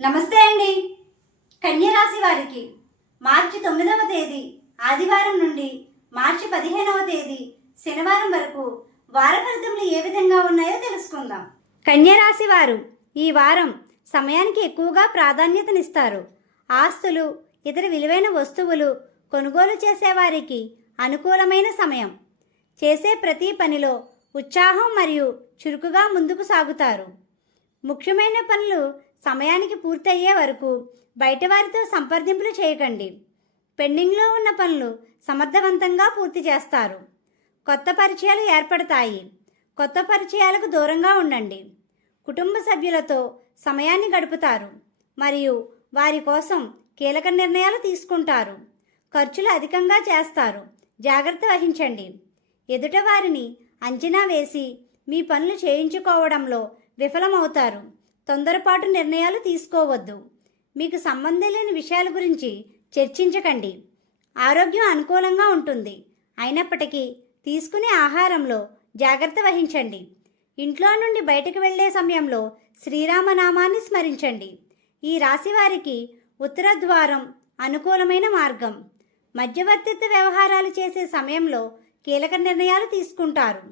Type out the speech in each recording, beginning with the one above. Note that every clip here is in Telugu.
నమస్తే అండి. కన్యరాశి వారికి మార్చి తొమ్మిదవ తేదీ ఆదివారం నుండి మార్చి పదిహేనవ తేదీ శనివారం వరకు వార ఫలితములు ఏ విధంగా ఉన్నాయో తెలుసుకుందాం. కన్యరాశి వారు ఈ వారం సమయానికి ఎక్కువగా ప్రాధాన్యతనిస్తారు. ఆస్తులు ఇతర విలువైన వస్తువులు కొనుగోలు చేసేవారికి అనుకూలమైన సమయం. చేసే ప్రతి పనిలో ఉత్సాహం మరియు చురుకుగా ముందుకు సాగుతారు. ముఖ్యమైన పనులు సమయానికి పూర్తయ్యే వరకు బయటవారితో సంప్రదింపులు చేయకండి. పెండింగ్లో ఉన్న పనులు సమర్థవంతంగా పూర్తి చేస్తారు. కొత్త పరిచయాలు ఏర్పడతాయి. కొత్త పరిచయాలకు దూరంగా ఉండండి. కుటుంబ సభ్యులతో సమయాన్ని గడుపుతారు. మరియు వారి కోసం కీలక నిర్ణయాలు తీసుకుంటారు. ఖర్చులు అధికంగా చేస్తారు. జాగ్రత్త వహించండి. ఎదుట వారిని అంచనా వేసి మీ పనులు చేయించుకోవడంలో విఫలమవుతారు. తొందరపాటు నిర్ణయాలు తీసుకోవద్దు. మీకు సంబంధం లేని విషయాల గురించి చర్చించకండి. ఆరోగ్యం అనుకూలంగా ఉంటుంది. అయినప్పటికీ తీసుకునే ఆహారంలో జాగ్రత్త వహించండి. ఇంట్లో నుండి బయటకు వెళ్ళే సమయంలో శ్రీరామనామాన్ని స్మరించండి. ఈ రాశి వారికి ఉత్తర ద్వారం అనుకూలమైన మార్గం. మధ్యవర్తిత్వ వ్యవహారాలు చేసే సమయంలో కీలక నిర్ణయాలు తీసుకుంటారు.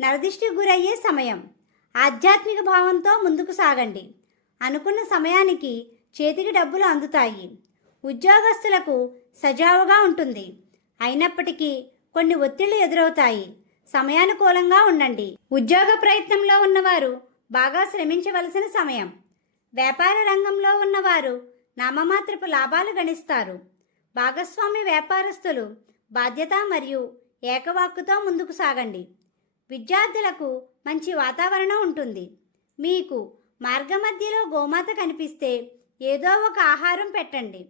నరదిష్టి గురయ్యే సమయం. ఆధ్యాత్మిక భావంతో ముందుకు సాగండి. అనుకున్న సమయానికి చేతికి డబ్బులు అందుతాయి. ఉద్యోగస్తులకు సజావుగా ఉంటుంది. అయినప్పటికీ కొన్ని ఒత్తిళ్ళు ఎదురవుతాయి. సమయానుకూలంగా ఉండండి. ఉద్యోగ ప్రయత్నంలో ఉన్నవారు బాగా శ్రమించవలసిన సమయం. వ్యాపార రంగంలో ఉన్నవారు నామమాత్రపు లాభాలు గణిస్తారు. భాగస్వామి వ్యాపారస్తులు బాధ్యత మరియు ఏకవాక్కుతో ముందుకు సాగండి. విద్యార్థులకు మంచి వాతావరణం ఉంటుంది. మీకు మార్గమధ్యలో గోమాత కనిపిస్తే ఏదో ఒక ఆహారం పెట్టండి.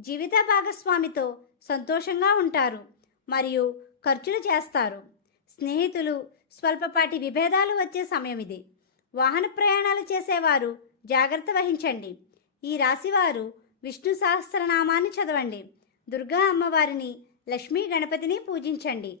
జీవిత భాగస్వామితో సంతోషంగా ఉంటారు మరియు ఖర్చులు చేస్తారు. స్నేహితులు స్వల్పపాటి విభేదాలు వచ్చే సమయం ఇది వాహన ప్రయాణాలు చేసేవారు జాగ్రత్త వహించండి. ఈ రాశివారు విష్ణు సహస్రనామాన్ని చదవండి. దుర్గా అమ్మవారిని లక్ష్మీ గణపతిని పూజించండి.